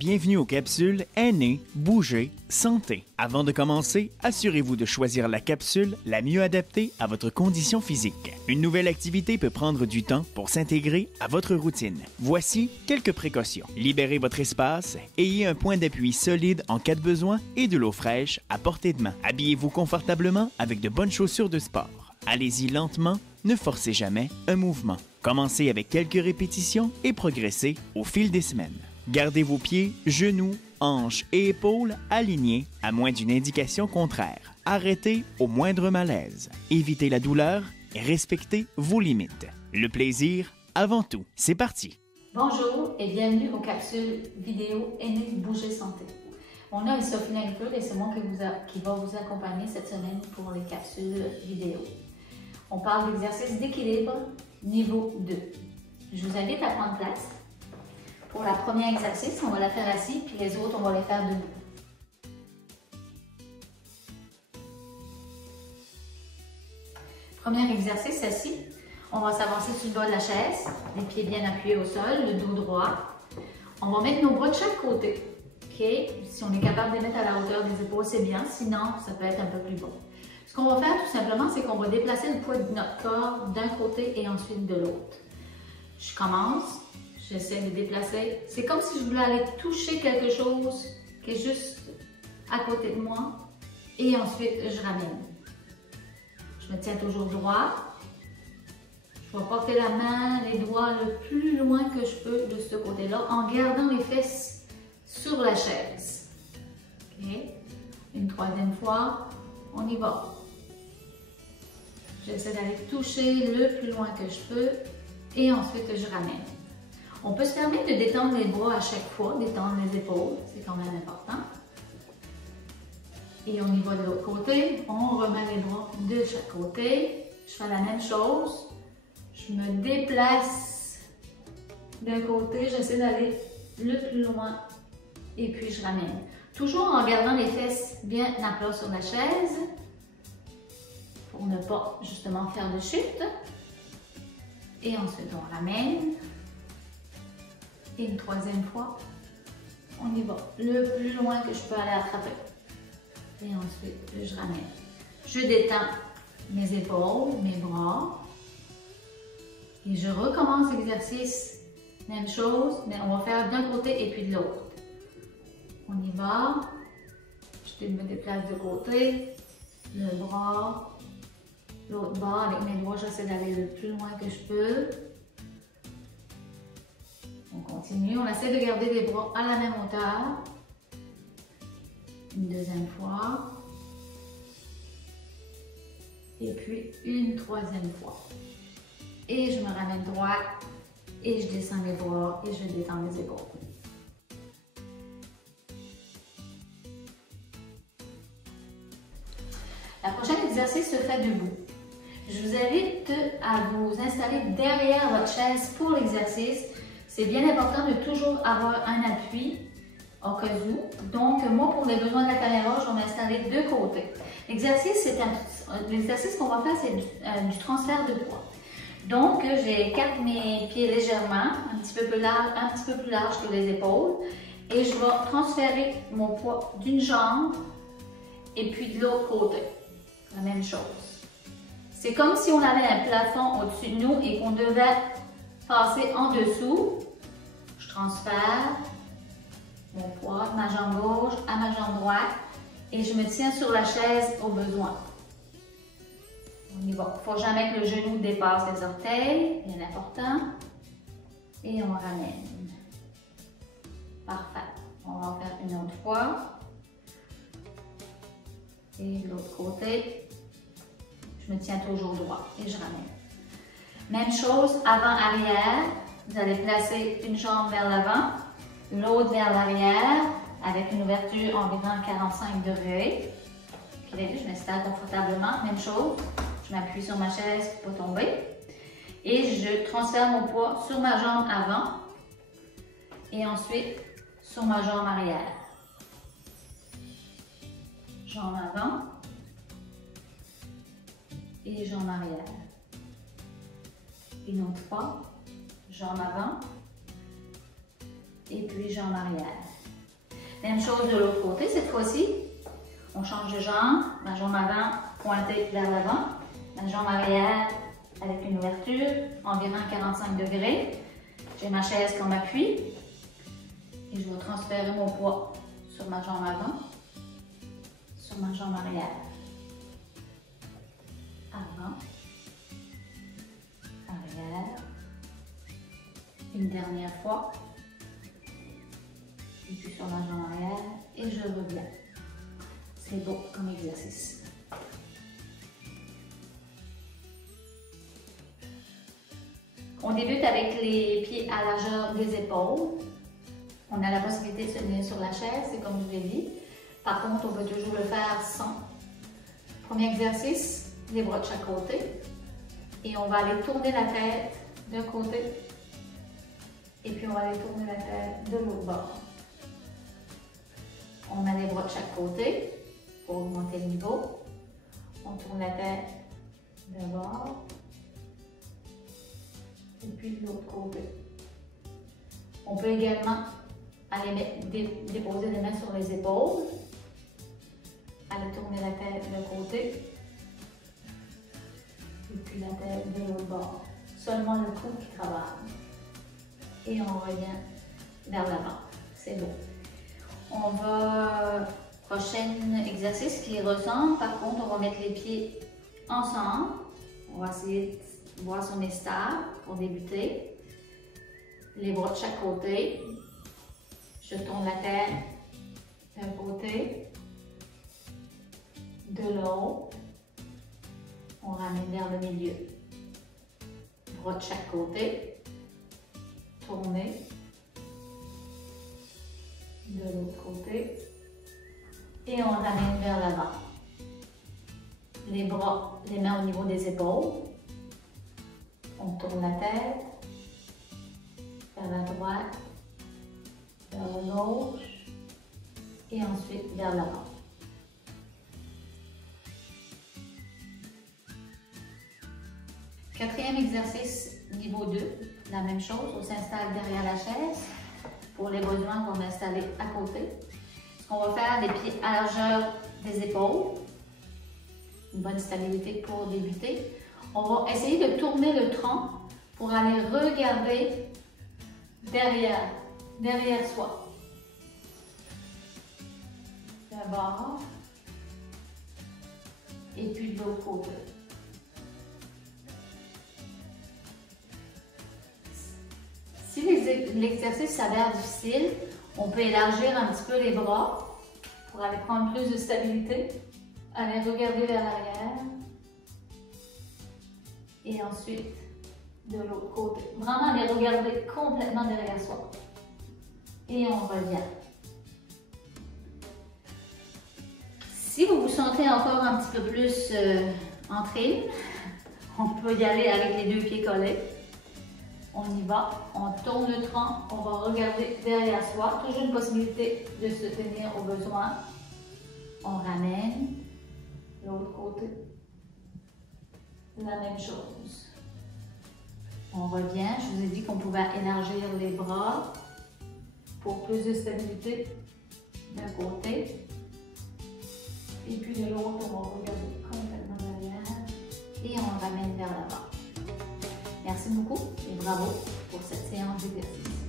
Bienvenue aux capsules Aînés, Bouger, Santé. Avant de commencer, assurez-vous de choisir la capsule la mieux adaptée à votre condition physique. Une nouvelle activité peut prendre du temps pour s'intégrer à votre routine. Voici quelques précautions. Libérez votre espace, ayez un point d'appui solide en cas de besoin et de l'eau fraîche à portée de main. Habillez-vous confortablement avec de bonnes chaussures de sport. Allez-y lentement, ne forcez jamais un mouvement. Commencez avec quelques répétitions et progressez au fil des semaines. Gardez vos pieds, genoux, hanches et épaules alignés à moins d'une indication contraire. Arrêtez au moindre malaise. Évitez la douleur et respectez vos limites. Le plaisir avant tout. C'est parti! Bonjour et bienvenue aux capsules vidéo Aînés, Bouger, Santé. Mon nom est Sophie Langford et c'est moi qui va vous accompagner cette semaine pour les capsules vidéo. On parle d'exercice d'équilibre niveau 2. Je vous invite à prendre place. Pour la première exercice, on va la faire assis, puis les autres, on va les faire debout. Premier exercice assis, on va s'avancer sur le bas de la chaise, les pieds bien appuyés au sol, le dos droit. On va mettre nos bras de chaque côté. Okay? Si on est capable de les mettre à la hauteur des épaules, c'est bien, sinon ça peut être un peu plus bon. Ce qu'on va faire tout simplement, c'est qu'on va déplacer le poids de notre corps d'un côté et ensuite de l'autre. Je commence. J'essaie de déplacer. C'est comme si je voulais aller toucher quelque chose qui est juste à côté de moi. Et ensuite, je ramène. Je me tiens toujours droit. Je vais porter la main, les doigts le plus loin que je peux de ce côté-là en gardant les fesses sur la chaise. Okay. Une troisième fois, on y va. J'essaie d'aller toucher le plus loin que je peux et ensuite je ramène. On peut se permettre de détendre les bras à chaque fois, détendre les épaules, c'est quand même important. Et on y va de l'autre côté, on remet les bras de chaque côté. Je fais la même chose, je me déplace d'un côté, j'essaie d'aller le plus loin et puis je ramène. Toujours en gardant les fesses bien à plat sur la chaise pour ne pas justement faire de chute. Et ensuite on ramène. Et une troisième fois, on y va le plus loin que je peux aller attraper. Et ensuite, je ramène. Je détends mes épaules, mes bras. Et je recommence l'exercice. Même chose, mais on va faire d'un côté et puis de l'autre. On y va. Je me déplace de côté. Le bras. L'autre bras, avec mes doigts, j'essaie d'aller le plus loin que je peux. On continue, on essaie de garder les bras à la même hauteur. Une deuxième fois. Et puis une troisième fois. Et je me ramène droit et je descends les bras et je détends les épaules. La prochaine exercice se fait debout. Je vous invite à vous installer derrière votre chaise pour l'exercice. C'est bien important de toujours avoir un appui au cas où. Donc, moi, pour les besoins de la caméra, je vais m'installer de côté. L'exercice qu'on va faire, c'est du transfert de poids. Donc, j'écarte mes pieds légèrement, un petit peu plus large que les épaules. Et je vais transférer mon poids d'une jambe et puis de l'autre côté. La même chose. C'est comme si on avait un plafond au-dessus de nous et qu'on devait passer en dessous. Je transfère mon poids de ma jambe gauche à ma jambe droite et je me tiens sur la chaise au besoin. On y va. Il ne faut jamais que le genou dépasse les orteils, bien important. Et on ramène. Parfait. On va en faire une autre fois. Et de l'autre côté, je me tiens toujours droit et je ramène. Même chose, avant-arrière. Vous allez placer une jambe vers l'avant, l'autre vers l'arrière, avec une ouverture environ 45 degrés. Okay, je m'installe confortablement. Même chose, je m'appuie sur ma chaise pour ne pas tomber. Et je transfère mon poids sur ma jambe avant et ensuite sur ma jambe arrière. Jambe avant et jambe arrière. Une autre fois. Jambe avant et puis jambe arrière. Même chose de l'autre côté cette fois-ci. On change de jambe, ma jambe avant pointée vers l'avant, ma jambe arrière avec une ouverture, environ 45 degrés. J'ai ma chaise comme appui et je vais transférer mon poids sur ma jambe avant, sur ma jambe arrière. Avant, arrière, une dernière fois, et puis sur ma jambe arrière et je reviens. C'est beau comme exercice. On débute avec les pieds à largeur des épaules. On a la possibilité de se tenir sur la chaise, c'est comme je vous l'ai dit. Par contre, on peut toujours le faire sans. Premier exercice, les bras de chaque côté. Et on va aller tourner la tête d'un côté. Et puis on va aller tourner la tête de l'autre bord. On met les bras de chaque côté pour augmenter le niveau. On tourne la tête d'un bord. Et puis de l'autre côté. On peut également aller déposer les mains sur les épaules. Aller tourner la tête d'un côté. Et puis la tête de l'autre bord. Seulement le cou qui travaille. Et on revient vers l'avant. C'est beau. On va, prochain exercice qui ressemble, par contre, on va mettre les pieds ensemble. On va essayer de voir si on est stable pour débuter. Les bras de chaque côté. Je tourne la tête d'un côté, de l'autre. On ramène vers le milieu. Bras de chaque côté. Tourner. De l'autre côté et on ramène vers l'avant. Les bras, les mains au niveau des épaules. On tourne la tête vers la droite, vers la gauche et ensuite vers l'avant. Quatrième exercice, niveau 2, la même chose, on s'installe derrière la chaise. Pour les besoins, on va m'installer à côté. On va faire les pieds à largeur des épaules. Une bonne stabilité pour débuter. On va essayer de tourner le tronc pour aller regarder derrière soi. D'abord. Et puis de l'autre côté. Si l'exercice s'avère difficile, on peut élargir un petit peu les bras pour aller prendre plus de stabilité, aller regarder vers l'arrière et ensuite de l'autre côté. Vraiment aller regarder complètement derrière soi. Et on revient. Si vous vous sentez encore un petit peu plus en trim, on peut y aller avec les deux pieds collés. On y va, on tourne le tronc, on va regarder derrière soi. Toujours une possibilité de se tenir au besoin. On ramène l'autre côté. La même chose. On revient. Je vous ai dit qu'on pouvait élargir les bras pour plus de stabilité d'un côté. Et puis de l'autre, on va regarder complètement derrière et on ramène vers l'avant. Merci beaucoup et bravo pour cette séance d'exercice.